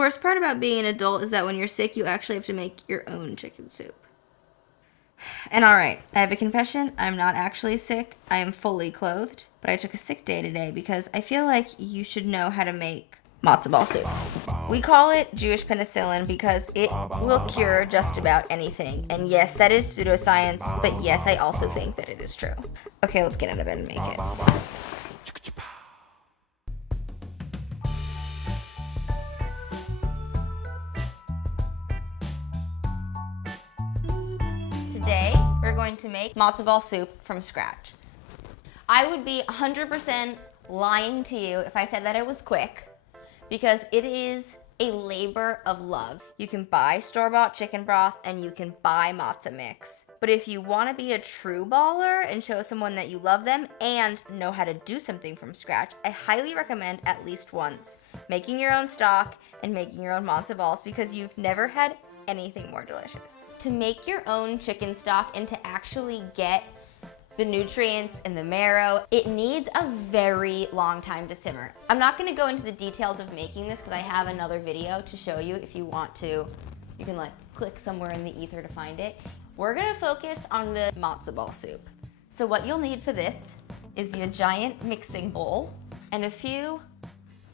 worst part about being an adult is that when you're sick, you actually have to make your own chicken soup. And alright, I have a confession. I'm not actually sick. I am fully clothed. But I took a sick day today because I feel like you should know how to make matzo ball soup. We call it Jewish penicillin because it will cure just about anything. And yes, that is pseudoscience, but yes, I also think that it is true. Okay, let's get out of bed and make it. Today, we're going to make matzo ball soup from scratch. I would be 100% lying to you if I said that it was quick, because it is a labor of love. You can buy store-bought chicken broth and you can buy matzo mix. But if you want to be a true baller and show someone that you love them and know how to do something from scratch, I highly recommend at least once making your own stock and making your own matzo balls, because you've never had anything more delicious. To make your own chicken stock and to actually get the nutrients and the marrow, it needs a very long time to simmer. I'm not gonna go into the details of making this because I have another video to show you if you want to. You can like click somewhere in the ether to find it. We're gonna focus on the matzo ball soup. So what you'll need for this is a giant mixing bowl and a few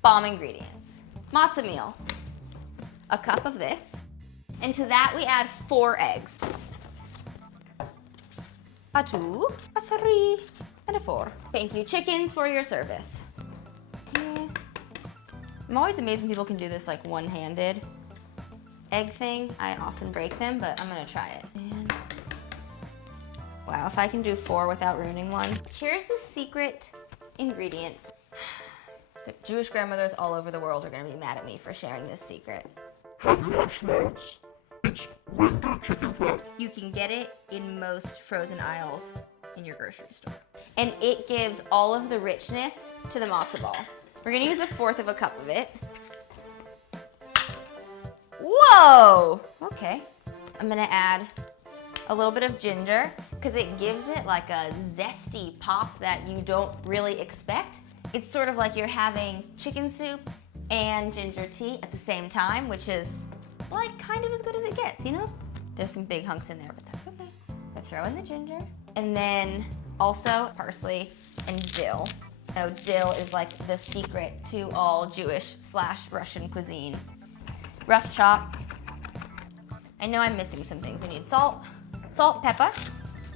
bomb ingredients. Matzo meal, a cup of this, and to that we add 4 eggs. A 2, a 3, and a 4. Thank you, chickens, for your service. I'm always amazed when people can do this like one-handed egg thing. I often break them, but I'm gonna try it. And wow, if I can do 4 without ruining one. Here's the secret ingredient. The Jewish grandmothers all over the world are gonna be mad at me for sharing this secret. Have you had schmaltz? It's rendered chicken fat. You can get it in most frozen aisles in your grocery store. And it gives all of the richness to the matzo ball. We're gonna use 1/4 of a cup of it. Whoa! Okay. I'm gonna add a little bit of ginger because it gives it like a zesty pop that you don't really expect. It's sort of like you're having chicken soup and ginger tea at the same time, which is like kind of as good as it gets, you know? There's some big hunks in there, but that's okay. I throw in the ginger. And then also parsley and dill. Now dill is like the secret to all Jewish/Russian cuisine. Rough chop. I know I'm missing some things. We need salt, pepper,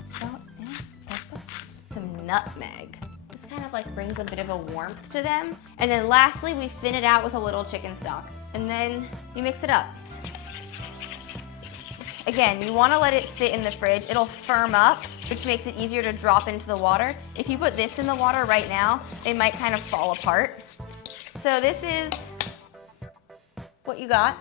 salt and pepper, some nutmeg. This kind of like brings a bit of a warmth to them. And then lastly, we thin it out with a little chicken stock. And then you mix it up. Again, you want to let it sit in the fridge. It'll firm up, which makes it easier to drop into the water. If you put this in the water right now, it might kind of fall apart. So this is what you got.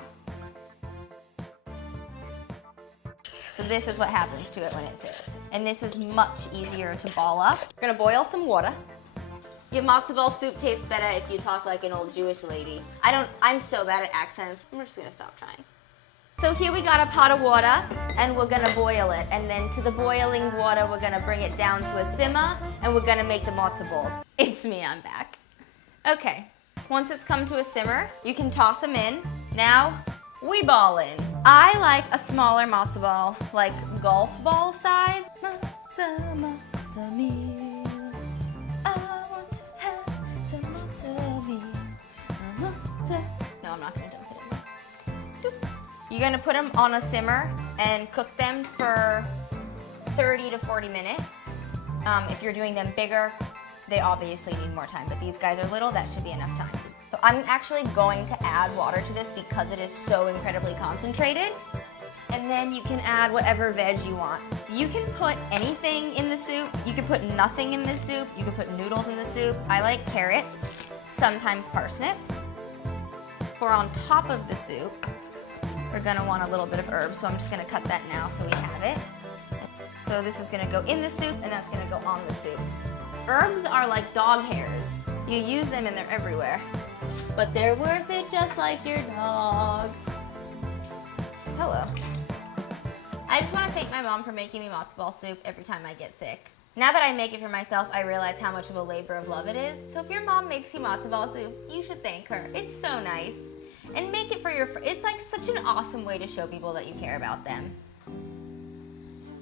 So this is what happens to it when it sits. And this is much easier to ball up. We're gonna boil some water. Your matzo ball soup tastes better if you talk like an old Jewish lady. I'm so bad at accents. I'm just gonna stop trying. So here we got a pot of water and we're gonna boil it. And then to the boiling water, we're gonna bring it down to a simmer and we're gonna make the matzo balls. It's me, I'm back. Okay, once it's come to a simmer, you can toss them in. Now, we ball in. I like a smaller matzo ball, like golf ball size. Matzo meal. No, I'm not gonna dump it in there. You're gonna put them on a simmer and cook them for 30 to 40 minutes. If you're doing them bigger, they obviously need more time, but these guys are little, that should be enough time. So I'm actually going to add water to this because it is so incredibly concentrated. And then you can add whatever veg you want. You can put anything in the soup. You can put nothing in the soup. You can put noodles in the soup. I like carrots, sometimes parsnips. For on top of the soup, we're gonna want a little bit of herbs, so I'm just gonna cut that now so we have it. So this is gonna go in the soup and that's gonna go on the soup. Herbs are like dog hairs. You use them and they're everywhere. But they're worth it just like your dog. Hello. I just want to thank my mom for making me matzo ball soup every time I get sick. Now that I make it for myself, I realize how much of a labor of love it is. So if your mom makes you matzo ball soup, you should thank her. It's so nice. and make it for your it's like such an awesome way to show people that you care about them.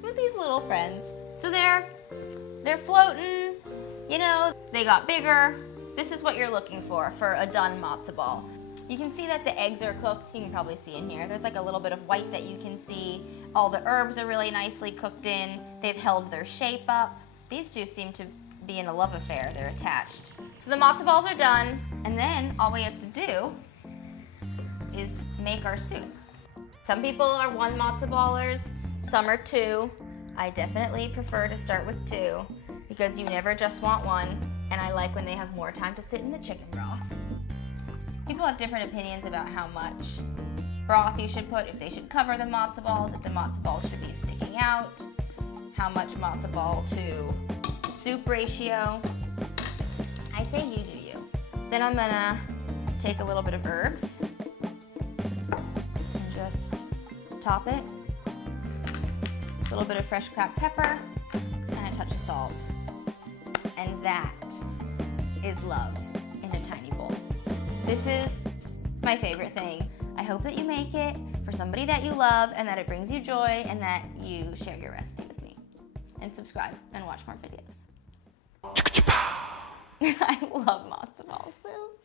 With these little friends. So they're floating, you know, they got bigger. This is what you're looking for a done matzo ball. You can see that the eggs are cooked. You can probably see in here. There's like a little bit of white that you can see. All the herbs are really nicely cooked in. They've held their shape up. These two seem to be in a love affair. They're attached. So the matzo balls are done, and then all we have to do is make our soup. Some people are 1 matzo ballers, some are 2. I definitely prefer to start with 2 because you never just want 1, and I like when they have more time to sit in the chicken broth. People have different opinions about how much broth you should put, if they should cover the matzo balls, if the matzo balls should be sticking out, how much matzo ball to soup ratio. I say you do you. Then I'm gonna take a little bit of herbs and just top it. A little bit of fresh cracked pepper and a touch of salt. And that is love in a tiny bowl. This is my favorite thing. I hope that you make it for somebody that you love and that it brings you joy and that you share your recipe with me. And subscribe and watch more videos. I love matzo ball soup.